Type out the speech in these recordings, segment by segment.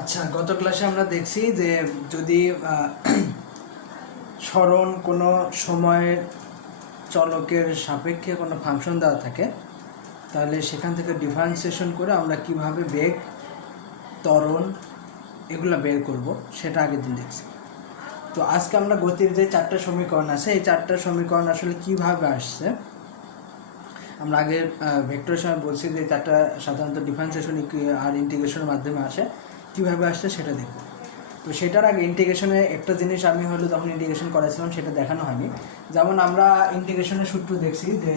আচ্ছা, গত ক্লাসে আমরা দেখছি যে যদি সরণ কোনো সময়ের চলকের সাপেক্ষে কোনো ফাংশন দেওয়া থাকে, তাহলে সেখান থেকে ডিফারেন্সিয়েশন করে আমরা কিভাবে বেগ, ত্বরণ এগুলো বের করব সেটা আগের দিন দেখছি। তো আজকে আমরা গতির যে চারটা সমীকরণ আছে, এই চারটা সমীকরণ আসলে কিভাবে আসছে, আমরা আগে ভেক্টরের সময় বলছি যে চারটা সাধারণত ডিফারেন্সিয়েশন আর ইন্টিগ্রেশনের মাধ্যমে আসে, কীভাবে আসছে সেটা দেখব। তো সেটার আগে ইন্টিগ্রেশনে একটা জিনিস আমি হলো যখন ইন্টিগ্রেশন করেছিলাম সেটা দেখানো হয়নি। যেমন আমরা ইন্টিগ্রেশনের সূত্র দেখছি যে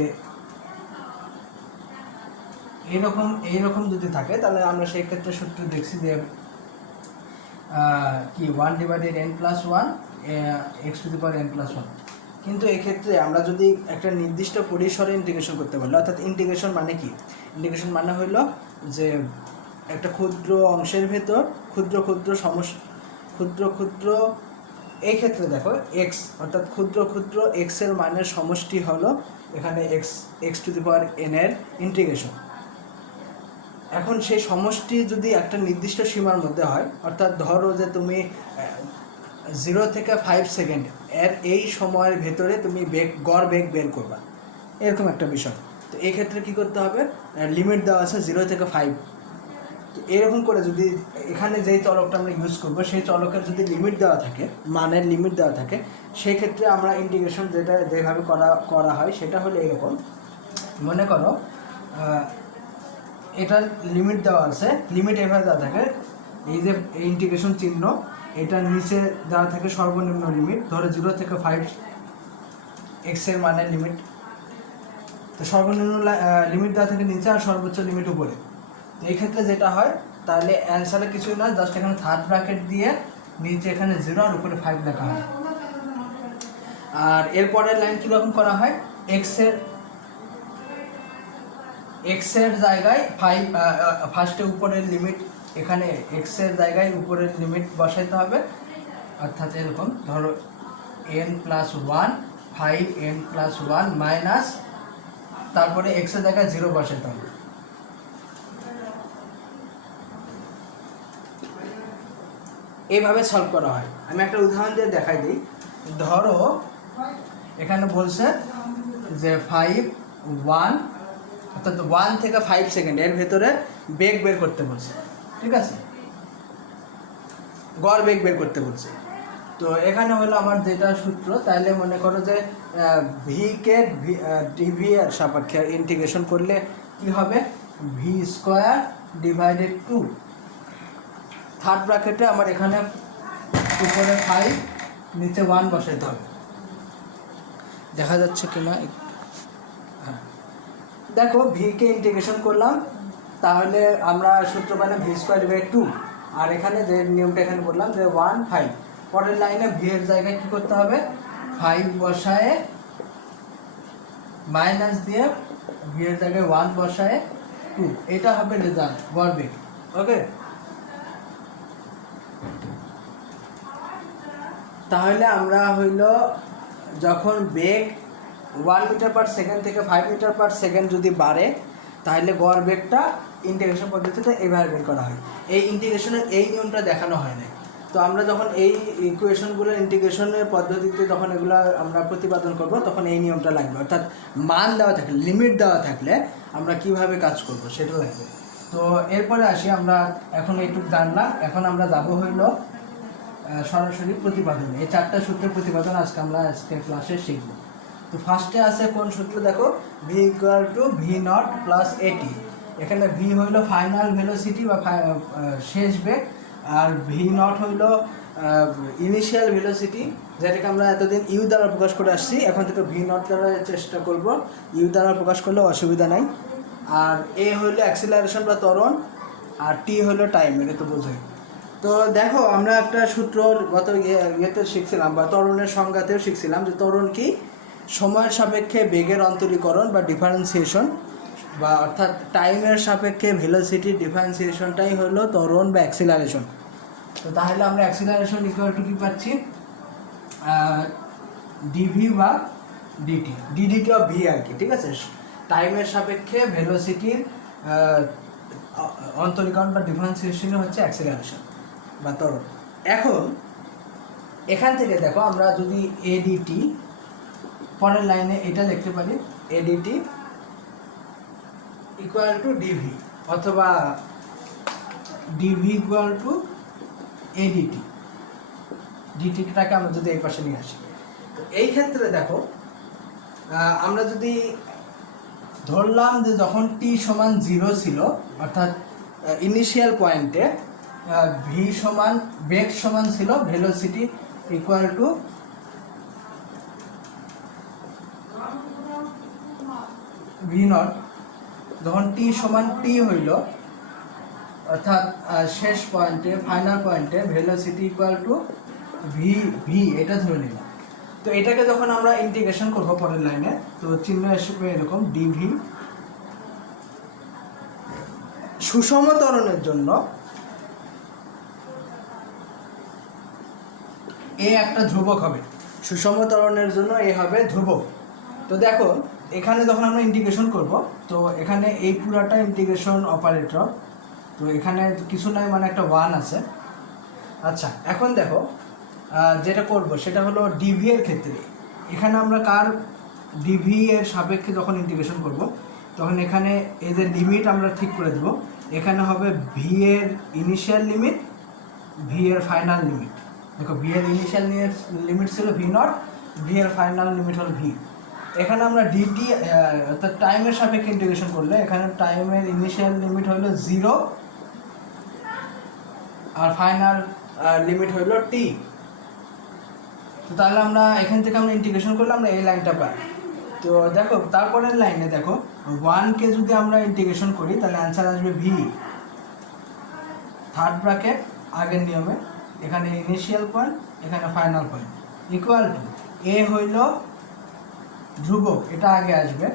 এইরকম যদি থাকে তাহলে আমরা সেই ক্ষেত্রে সূত্র দেখছি যে কি 1/n+1 x⁴n+1। কিন্তু এক্ষেত্রে আমরা যদি একটা নির্দিষ্ট পরিসরে ইন্টিগ্রেশন করতে পারলে, অর্থাৎ ইন্টিগ্রেশন মানে কি, ইন্টিগ্রেশন মানে হলো যে একটা ক্ষুদ্র অংশের ভেতর ক্ষুদ্র ক্ষুদ্র এই ক্ষেত্রে দেখো এক্স, অর্থাৎ ক্ষুদ্র এক্সের মানের সমষ্টি হলো এখানে x⁴n এর ইন্টিগ্রেশন। এখন সেই সমষ্টি যদি একটা নির্দিষ্ট সীমার মধ্যে হয়, অর্থাৎ ধরো যে তুমি 0 থেকে 5 সেকেন্ড এর এই সময়ের ভেতরে তুমি গড় বেগ বের করবা, এরকম একটা বিষয়। তো এই ক্ষেত্রে কী করতে হবে, লিমিট দেওয়া আছে 0 থেকে 5। তো এরকম করে যদি এখানে যেই চলকটা আমরা ইউজ করবো সেই চলকের যদি লিমিট দেওয়া থাকে, মানের লিমিট দেওয়া থাকে, সেই ক্ষেত্রে আমরা ইন্টিগ্রেশন যেভাবে করা হয় সেটা হলো এরকম। মনে করো এটার লিমিট দেওয়া আছে, লিমিট এভাবে দেওয়া থাকে, এই যে ইন্টিগ্রেশন চিহ্ন এটার নিচে দেওয়া থাকে সর্বনিম্ন লিমিট, ধরো 0 থেকে 5 এক্সের মানের লিমিট। তো সর্বনিম্ন লিমিট দেওয়া থাকে নিচে আর সর্বোচ্চ লিমিট উপরে। তো এই ক্ষেত্রে যেটা হয়, তাহলে অ্যান্সারে কিছুই না, জাস্ট এখানে থার্ড ব্র্যাকেট দিয়ে নিচে এখানে 0 আর উপরে 5 লেখা হয়। আর এরপরের লাইন কীরকম করা হয়, এক্সের জায়গায় 5 ফার্স্টে উপরের লিমিট, এখানে এক্সের জায়গায় উপরের লিমিট বসাইতে হবে, অর্থাৎ এরকম ধরো n+1 5n+1 মাইনাস, তারপরে এক্সের জায়গায় 0 বসাইতে হবে। এইভাবে সলভ করা হয়। আমি একটা উদাহরণ দিয়ে দেখাই দিই। ধরো এখানে বলছে যে 1 অর্থাৎ 1 থেকে 5 সেকেন্ড এর ভেতরে বেগ বের করতে বলছে, ঠিক আছে, গড় বেগ বের করতে বলছে। তো এখানে হলো আমার যেটা সূত্র, তাহলে মনে করো যে ভিকে ডিভি এর সাপেক্ষে ইন্টিগ্রেশন করলে কি হবে, v²/2। থার্ড ব্র্যাকেটে আমার এখানে উপরে 5 নিচে 1 বসাইতে হবে। দেখা যাচ্ছে কিনা, হ্যাঁ দেখো, ভিকে ইন্টিগ্রেশন করলাম, তাহলে আমরা সূত্র পেলাম v²/2। আর এখানে যে নিয়মটা এখানে বললাম যে 1 5, পরের লাইনে ভি এর জায়গায় কী করতে হবে, 5 বসায় মাইনাস দিয়ে ভি এর জায়গায় 1 বসায় 2, এটা হবে রেজাল্ট, গড় বেগ। ওকে, তাহলে আমরা হইল যখন বেগ 1 মিটার/সেকেন্ড থেকে 5 মিটার/সেকেন্ড যদি বাড়ে, তাহলে গড় বেগটা ইন্টিগ্রেশন পদ্ধতিতে এইভাবে বের করা হয়। এই ইন্টিগ্রেশনের এই নিয়মটা দেখানো হয় না। তো আমরা যখন এই ইকুয়েশনগুলো ইন্টিগ্রেশনের পদ্ধতিতে যখন এগুলো আমরা প্রতিপাদন করব, তখন এই নিয়মটা লাগবে, অর্থাৎ মান দেওয়া থাকলে, লিমিট দেওয়া থাকলে আমরা কিভাবে কাজ করব সেটা লাগবে। তো এরপরে আসি, আমরা এখন এইটুকু জানলাম, এখন আমরা যাব হইল সরাসরি প্রতিপাদন। এই চারটা সূত্রের প্রতিপাদন আমরা আজকে ক্লাসে শিখব। তো ফার্স্টে আছে কোন সূত্র, দেখো v=v0 + at। এখানে v হইল ফাইনাল ভেলোসিটি বা শেষ বেগ, আর v0 হইল ইনিশিয়াল ভেলোসিটি, যেটাকে আমরা এতদিন ইউ দ্বারা প্রকাশ করে আসছি, এখন থেকে v0 দ্বারা চেষ্টা করব, ইউ দ্বারা প্রকাশ করলে অসুবিধা নাই। আর এ হইল অ্যাক্সিলারেশন বা ত্বরণ, আর টি হইল টাইম, এটা তো বোঝাই। তো দেখো, আমরা একটা সূত্র গত ইয়েতে শিখছিলাম, বা ত্বরণের সংজ্ঞাতেও শিখছিলাম যে ত্বরণ কি, সময়ের সাপেক্ষে বেগের অন্তরীকরণ বা ডিফারেন্সিয়েশন, বা অর্থাৎ টাইমের সাপেক্ষে ভেলোসিটির ডিফারেন্সিয়েশনটাই হলো ত্বরণ বা অ্যাক্সিলারেশন। তো তাহলে আমরা অ্যাক্সিলারেশন ইকুয়াল টু কি পাচ্ছি, ডিভি বা ডিটি, ডিডিটি অফ ভি আর কি, ঠিক আছে। টাইমের সাপেক্ষে ভেলোসিটির অন্তরীকরণ বা ডিফারেন্সিয়েশন হচ্ছে অ্যাক্সিলারেশন। বা তরল। এখন এখান থেকে দেখো আমরা যদি এডিটি পরের লাইনে এটা লিখতে পারি, এডিটি ইকুয়াল টু ডিভি, অথবা ডিভি ইকুয়াল টু এডিটি, ডিটিটাকে আমরা যদি এই পাশে নিয়ে আসি, তো এই ক্ষেত্রে দেখো আমরা যদি ধরলাম যে যখন টি সমান 0 ছিল, অর্থাৎ ইনিশিয়াল পয়েন্টে ভি সমান বেগ সমান ছিল velocity equal to V not, যখন টি সমান টি হইল, অর্থাৎ শেষ পয়েন্টে ফাইনাল পয়েন্টে velocity equal to V V এটা ধরে নিলাম। তো এটাকে যখন আমরা ইন্টিগ্রেশন করবো পরের লাইনে, তো চিহ্ন আসবে এরকম ডিভি। সুষম ত্বরণের জন্য এ একটা ধ্রুবক হবে, সুষম ত্বরণের জন্য এ হবে ধ্রুবক। তো দেখো এখানে যখন আমরা ইন্টিগ্রেশন করব, তো এখানে এই পুরাটা ইন্টিগ্রেশন অপারেটর, তো এখানে কিছু নাই মানে একটা 1 আছে। আচ্ছা, এখন দেখো যেটা করব সেটা হলো ডিভি এর ক্ষেত্রে, এখানে আমরা কার ডিভি এর সাপেক্ষে যখন ইন্টিগ্রেশন করব, তখন এখানে এই যে লিমিট আমরা ঠিক করে দেব, এখানে হবে ভি এর ইনিশিয়াল লিমিট, ভি এর ফাইনাল লিমিট। দেখো ভি এর ইনিশিয়াল লিমিট ছিল ভি নট, ভি এর ফাইনাল লিমিট হল ভি। এখানে আমরা ডিটি অর্থাৎ টাইমের সাপেক্ষে ইন্টিগ্রেশন করলে এখানে টাইমের ইনিশিয়াল লিমিট হলো 0 আর ফাইনাল লিমিট হলো টি। তো তাহলে আমরা এখান থেকে আমরা ইন্টিগ্রেশন করলে আমরা এই লাইনটা পাই। তো দেখো তারপরের লাইনে দেখো 1কে যদি আমরা ইন্টিগ্রেশন করি তাহলে অ্যান্সার আসবে ভি, থার্ড ব্র্যাকেট আগের নিয়মে, এখানে ইনিশিয়াল পয়েন্ট এখানে ফাইনাল পয়েন্ট ইকুয়াল টু এ হইল ধ্রুবক, এটা আগে আসবে,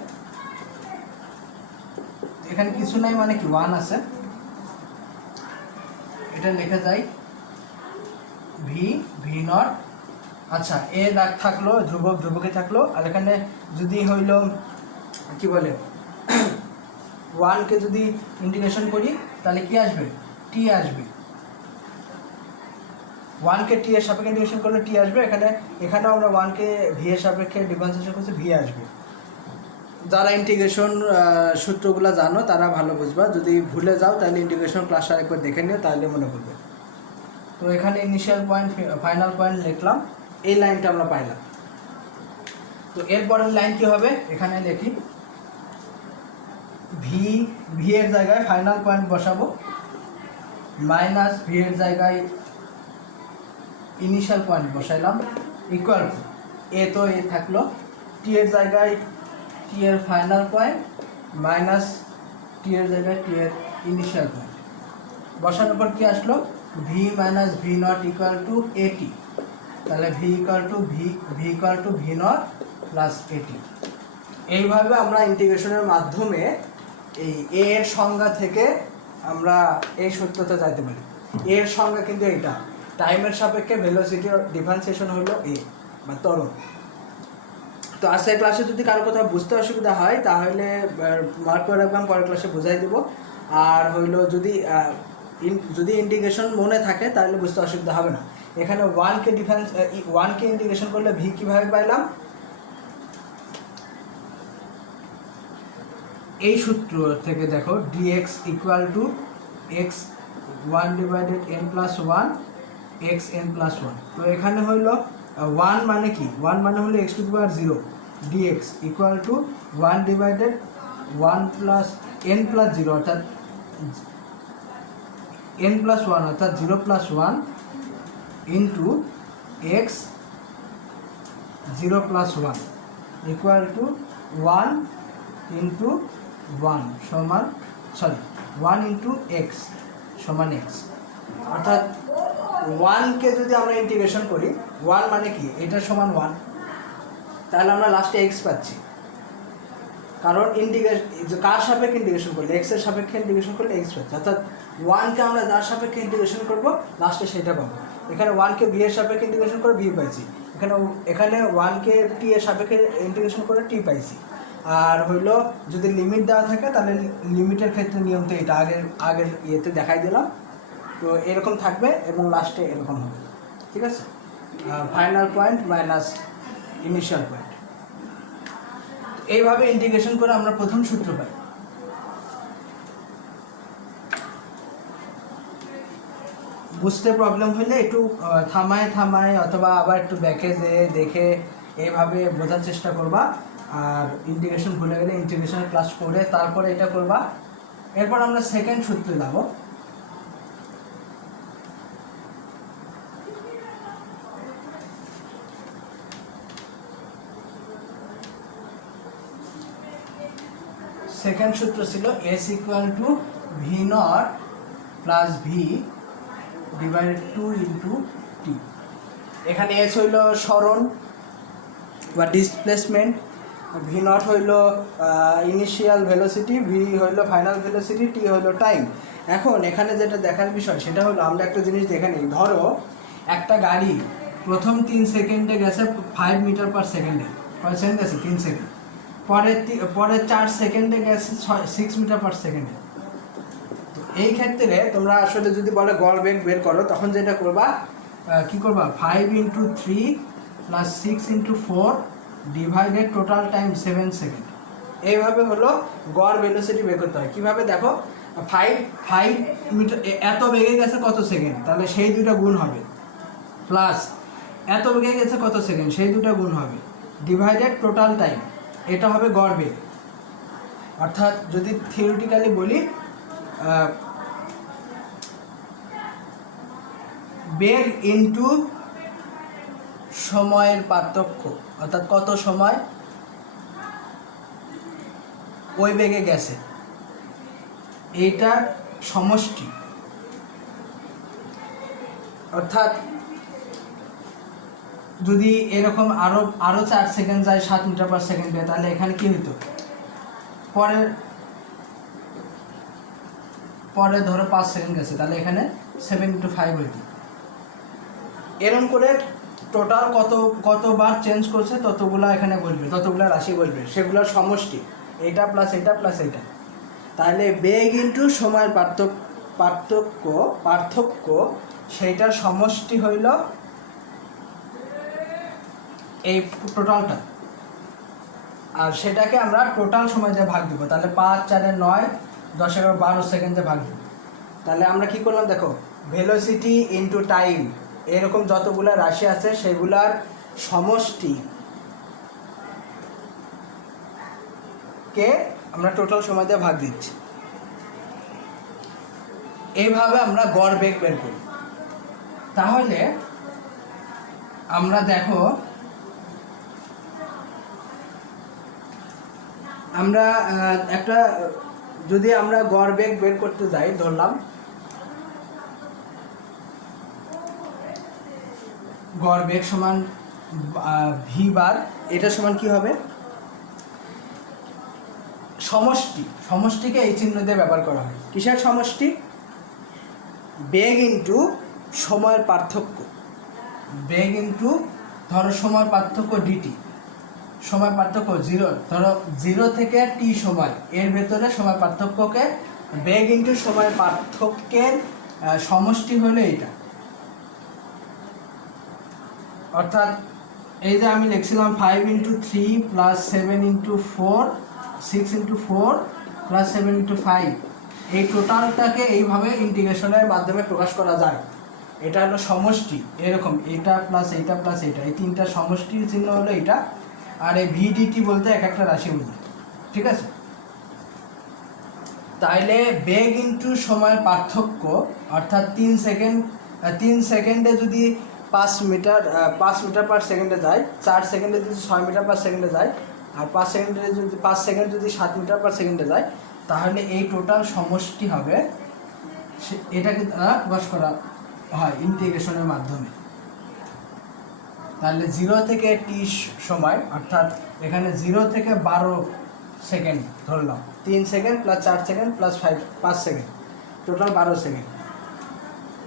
এখানে কিছু নাই মানে কি 1 আছে, এটা লেখা যায় ভি ভি নট। আচ্ছা, এ দাগ থাকলো, ধ্রুবক ধ্রুবকে থাকলো, আর এখানে যদি হইল কি বলে 1কে যদি ইন্টিগ্রেশন করি তাহলে কি আসবে, টি আসবে। 1কে টি এর সাপেক্ষে ইন্টিগ্রেশন করলে টি আসবে, এখানেও আমরা 1কে ভি এর সাপেক্ষে ডিফারেন্সিয়েশন করছি, ভি আসবে। যারা ইন্টিগ্রেশন সূত্রগুলো জানো তারা ভালো বুঝবা, যদি ভুলে যাও তাহলে ইন্টিগ্রেশন ক্লাসটা আরেকবার দেখে নিও, তাহলে মনে করবে। তো এখানে ইনিশিয়াল পয়েন্ট ফাইনাল পয়েন্ট লিখলাম, এই লাইনটা আমরা পাইলাম। তো এরপরের লাইন কি হবে, এখানে লিখি ভি, ভি এর জায়গায় ফাইনাল পয়েন্ট বসাবো, মাইনাস ভি এর জায়গায় ইনিশিয়াল পয়েন্ট বসাইলাম, ইকুয়াল টু এ তো এ থাকলো, টি এর জায়গায় টি এর ফাইনাল পয়েন্ট মাইনাস টি এর জায়গায় টি এর ইনিশিয়াল পয়েন্ট বসানোর পর কি আসলো, V minus V naught equal to এটি। তাহলে V equal to V naught plus এটি। এইভাবে আমরা ইন্টিগ্রেশনের মাধ্যমে এই এ এর সংজ্ঞা থেকে আমরা এই সূত্রতে যাইতে পারি। এর সংজ্ঞা কিন্তু এইটা, টাইমের সাপেক্ষে ভেলোসিটি ডিফারেন্সিয়েশন হলো এ বা ত্বরণ। তো আজকের ক্লাসে যদি কারো কোথাও বুঝতে অসুবিধা হয় তাহলে মার্ক করে রাখলাম, পরের ক্লাসে বোঝাই দেবো। আর হইলো যদি ইন্টিগ্রেশন মনে থাকে তাহলে বুঝতে অসুবিধা হবে না। এখানে 1কে ইন্টিগ্রেশন করলে ভি কীভাবে পাইলাম, এই সূত্র থেকে দেখো dx equal to x 1 divided n plus 1 x n plus 1। তো এখানে হইল 1 মানে কি, 1 মানে হলো x to the power 0, dx equal to 1 divided 1 plus n plus 0 অর্থাৎ n প্লাস 1 অর্থাৎ 0 plus 1 into x 0 plus 1 equal to 1 into 1 সমান 1 ইন্টু এক্স সমান এক্স। অর্থাৎ 1কে যদি আমরা ইন্টিগ্রেশন করি, 1 মানে কি, এটা সমান 1, তাহলে আমরা লাস্টে এক্স পাচ্ছি, কারণ কার সাপেক্ষে ইন্টিগ্রেশন করলে, এক্স এর সাপেক্ষে ইন্টিগ্রেশন করলে এক্স পাচ্ছি। অর্থাৎ 1কে আমরা যার সাপেক্ষে ইন্টিগ্রেশন করবো লাস্টে সেটা পাবো। এখানে 1কে ভি এর সাপেক্ষে ইন্টিগ্রেশন করে ভি পাইছি, এখানে 1কে টি এর সাপেক্ষে ইন্টিগ্রেশন করে টি পাইছি। আর হইলো যদি লিমিট দেওয়া থাকে তাহলে লিমিটের ক্ষেত্রে নিয়ম তো এটা আগের ইয়েতে দেখাই দিলাম। তো এরকম থাকবে এবং লাস্টে এরকম হবে, ঠিক আছে? Final point minus initial point. এইভাবে ইন্টিগ্রেশন করে আমরা প্রথম সূত্র পাই। বুঝতে প্রবলেম হলে একটু থামায় অথবা আবার একটু ব্যাকে যেয়ে দেখে এইভাবে বোঝার চেষ্টা করবা। আর ইন্টিগ্রেশন ভুলে গেলে ইন্টিগ্রেশনের ক্লাস করে তারপরে এটা করবা। এরপর আমরা সেকেন্ড সূত্রে যাব। সেকেন্ড সূত্র ছিল S equal to V naught plus V divided 2 into T. এখানে এস হইল সরণ বা ডিসপ্লেসমেন্ট, ভি নট হইল ইনিশিয়াল ভেলোসিটি, ভি হইল ফাইনাল ভেলোসিটি, টি হইল টাইম। এখন এখানে যেটা দেখার বিষয় সেটা হলো আমরা একটা জিনিস দেখে নিই। ধরো একটা গাড়ি প্রথম 3 সেকেন্ডে গেছে 5 মিটার পার সেকেন্ডে, কয় সেকেন্ড গেছে? 3 সেকেন্ড। পরে 4 সেকেন্ডে গেছে 6 মিটার পার সেকেন্ডে। তো এই ক্ষেত্রে তোমরা আসলে যদি বলে গড় বেগ বের করো, তখন যেটা করবা, কি করবা, 5 into 3 plus 6 into 4 divided total time 7 second. এইভাবে হলো গড় ভেলোসিটি বের করতে হয়। কীভাবে দেখো, 5 মিটার এত বেগে গেছে কত সেকেন্ড, তাহলে সেই দুটা গুণ হবে, প্লাস এত বেগে গেছে কত সেকেন্ড, সেই দুটা গুণ হবে, ডিভাইডেড টোটাল টাইম, এটা হবে গড় বেগ। অর্থাৎ যদি থিওরিটিক্যালি বলি, বেগ ইনটু সময়ের পার্থক্য, অর্থাৎ কত সময় ওই বেগে গেছে, এইটার সমষ্টি। অর্থাৎ যদি এরকম আরো 4 সেকেন্ড যায় 7 মিটার পার সেকেন্ডে, তাহলে এখানে কি হইতো, পরে ধরো 5 সেকেন্ড গেছে, তাহলে এখানে 7 ইন্টু 5 হইতো। এরকম করে টোটাল কতবার চেঞ্জ করছে ততগুলা এখানে বলবে, ততগুলা রাশি বলবে, সেগুলোর সমষ্টি, এইটা প্লাস এইটা প্লাস এইটা। তাহলে বেগ ইন্টু সময়ের পার্থক্য সেইটার সমষ্টি হইল এই টোটালটা, আর সেটাকে আমরা টোটাল সময় দিয়ে ভাগ দিব। তাহলে 5 4 9 10 11 12 সেকেন্ডে ভাগ দিব। তাহলে আমরা কি করলাম দেখো, ভেলোসিটি ইন্টু টাইম, এরকম যতগুলো রাশি আছে সেগুলার সমষ্টি কে আমরা টোটাল সময় দিয়ে ভাগ দিচ্ছি। এইভাবে আমরা গড় বেগ বের করি। তাহলে আমরা দেখো, আমরা একটা যদি আমরা গড় বেগ বের করতে যাই, ধরলাম গড় বেগ সমান ভি বার, এটা সমান কি হবে, সমষ্টিকে এই চিহ্ন দিয়ে ব্যবহার করা হয়। কিসের সমষ্টি? বেগ ইন্টু সময়ের পার্থক্য, বেগ ইন্টু ধরো সময় পার্থক্য ডিটি, সময় পার্থক্য 0, ধরো 0 থেকে টি সময়, এর ভেতরে সময় পার্থক্যকে বেগ ইন্টু সময়ের পার্থক্যের সমষ্টি হলো এইটা। অর্থাৎ এই যে আমি লিখছিলাম 5 into 3 plus 7 into 4 6 into 4 plus 7 into 5, এই টোটালটাকে এইভাবে ইন্টিগ্রেশনের মাধ্যমে প্রকাশ করা যায়। এটা হলো সমষ্টি, এরকম এটা প্লাস এইটা প্লাস এইটা, এই তিনটা সমষ্টির চিহ্ন হলো এটা। আর এই ভিডিটি বলতে এক একটা রাশি বোঝায়, ঠিক আছে? তাইলে বেগ ইন্টু সময়ের পার্থক্য, অর্থাৎ 3 সেকেন্ডে যদি 5 মিটার পার সেকেন্ডে যায়, 4 সেকেন্ডে যদি 6 মিটার পার সেকেন্ডে যায়, আর 5 সেকেন্ড যদি 7 মিটার পার সেকেন্ডে যায়, তাহলে এই টোটাল সমষ্টি হবে, এটাকে প্রকাশ করা হয় ইন্টিগ্রেশনের মাধ্যমে। তাহলে 0 থেকে টি সময়, অর্থাৎ এখানে 0 থেকে 12 সেকেন্ড ধরলাম, 3 second plus 4 second plus 5 second, total 12 second.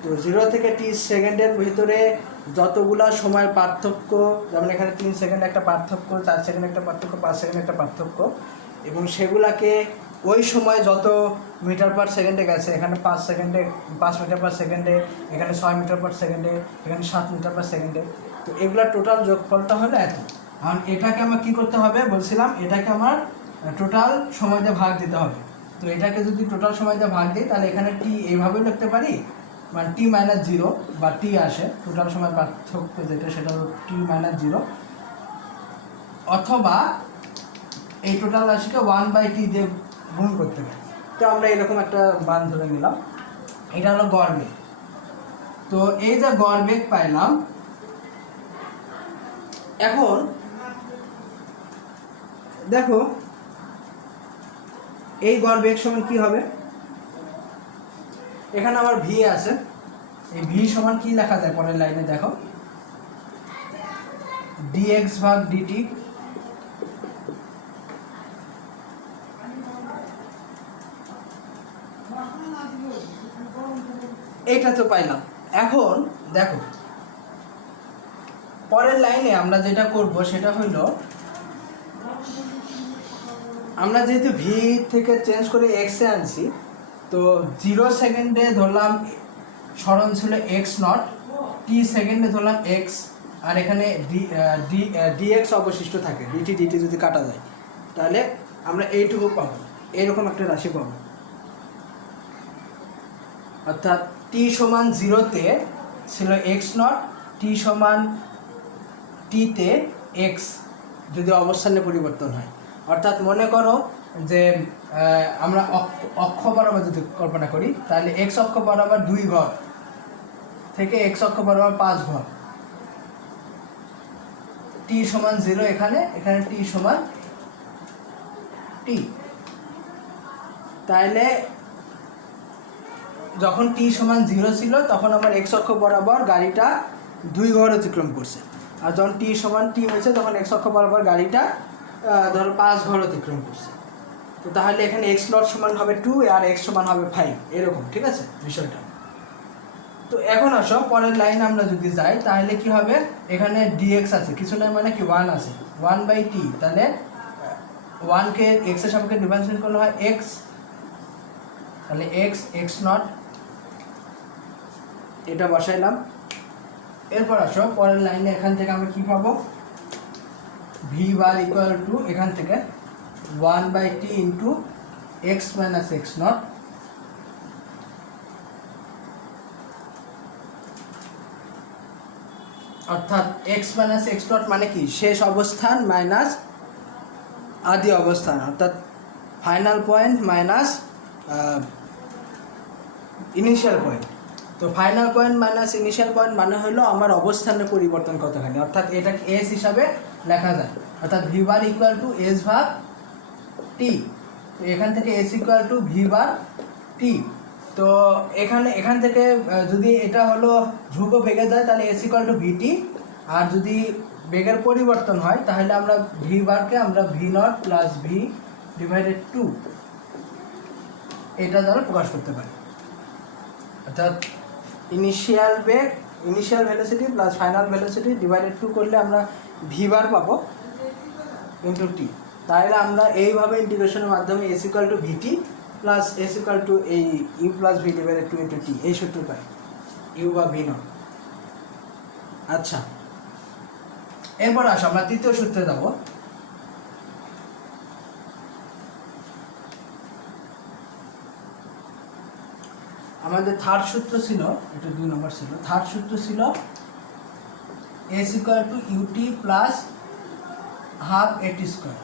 তো 0 থেকে 30 সেকেন্ডের ভিতরে যতগুলা সময়ের পার্থক্য, যেমন এখানে 3 সেকেন্ড একটা পার্থক্য, 4 সেকেন্ড একটা পার্থক্য, 5 সেকেন্ড একটা পার্থক্য, এবং সেগুলাকে ওই সময় যত মিটার পার সেকেন্ডে গেছে, এখানে 5 সেকেন্ডে 5 মিটার পার সেকেন্ডে, এখানে 6 মিটার পার সেকেন্ডে, এখানে 7 মিটার পার সেকেন্ডে, তো এগুলোর টোটাল যোগফলটা হলো এত। কারণ এটাকে আমার কী করতে হবে বলছিলাম, এটাকে আমার টোটাল সময় দিয়ে ভাগ দিতে হবে। তো এটাকে যদি টোটাল সময় দিয়ে ভাগ দিই তাহলে এখানে টি এইভাবেও লিখতে পারি, মানে টি মাইনাস 0 বা টি আসে, টোটাল সময় পার্থক্য যেটা সেটা হলো টি মাইনাস 0, অথবা এই টোটাল রাশিকে 1/t দিয়ে গুণ করতে পারি। তো আমরা এরকম একটা মান ধরে নিলাম, এটা হলো গড় বেগ। তো এই যে গড় বেগ পাইলাম, এখন দেখো এই গড় বেগ সমান কি হবে, এখানে আমার ভি আছে, এই ভি সমান কি লেখা যায় পরের লাইনে দেখো, dx ভাগ dt। এইটা তো পাইলাম। এখন দেখো পরের লাইনে আমরা যেটা করব সেটা হলো, আমরা যেহেতু ভি থেকে চেঞ্জ করে এক্সে আনছি, তো 0 সেকেন্ডে ধরলাম সরণ ছিল এক্স নট, টি সেকেন্ডে ধরলাম এক্স, আর এখানে ডিএক্স অবশিষ্ট থাকে, ডিটি ডিটি যদি কাটা যায় তাহলে আমরা এইটুকু পাবো, এইরকম একটা রাশি পাবো। অর্থাৎ টি সমান 0-তে ছিল এক্স নট, টি সমান টিতে এক্স যদি অবস্থানে পরিবর্তন হয়। অর্থাৎ মনে করো যে আমরা অক্ষ বরাবর যদি কল্পনা করি তাহলে এক্স অক্ষ বরাবর 2 ঘর থেকে এক্স অক্ষ বরাবর 5 ঘর, টি সমান 0 এখানে, এখানে টি সমান টি। তাহলে যখন টি সমান 0 ছিল তখন আমার এক্স অক্ষ বরাবর গাড়িটা 2 ঘর অতিক্রম করছে, আর যখন টি সমান টি হয়েছে তখন এক্স অক্ষ বরাবর গাড়িটা ধরো 5 ঘর অতিক্রম করছে। তো তাহলে এখানে এক্স নট সমান হবে 2 আর এক্স সমান হবে 5, এরকম, ঠিক আছে বিষয়টা। তো এখন আসো পরের লাইনে আমরা যদি যাই তাহলে কি হবে, এখানে ডিএক্স আছে, কিছু নয় মানে কি 1 আছে, 1/t, তাহলে 1কে এক্স এর সাপেক্ষে ডিফারেন্সিয়েট করলে হয় এক্স, তাহলে এক্স এক্স নট, এটা বসাইলাম। এরপর আসো পরের লাইনে, এখান থেকে আমরা কি পাবো, ভি বার ইকুয়াল টু এখান থেকে 1/t into X minus X naught, অর্থাৎ এক্স মাইনাস এক্স নট মানে কি শেষ অবস্থান মাইনাস আদি অবস্থান, অর্থাৎ final point minus initial point. তো final point minus initial point মানে হলো আমার অবস্থানের পরিবর্তন কতখানি, অর্থাৎ এটাকে এস হিসাবে লেখা যায়, অর্থাৎ V bar equal to S ভাগ টি। তো এখান থেকে S equal to V bar T. তো এখান থেকে যদি এটা হলো ধ্রুব বেগে যায় তাহলে এস ইকুয়াল টু ভিটি, আর যদি বেগের পরিবর্তন হয় তাহলে আমরা ভি বারকে আমরা V naught plus V divided 2 এটা দ্বারা প্রকাশ করতে পারি। অর্থাৎ ইনিশিয়াল বেগ, initial velocity plus final velocity divided 2 করলে আমরা ভি বার পাবো ইন্টু টি। তাহলে আমরা এইভাবে ইন্টিগ্রেশনের মাধ্যমে S equal to VT plus S equal to এই U plus V divided 2 into T, এই সূত্র পাই, ইউ বা ভি নট। আচ্ছা, এরপর আসো আমরা তৃতীয় সূত্রে যাব। আমাদের থার্ড সূত্র ছিল, এটা 2 নম্বর ছিল, থার্ড সূত্র ছিল S equal to ut plus half at square.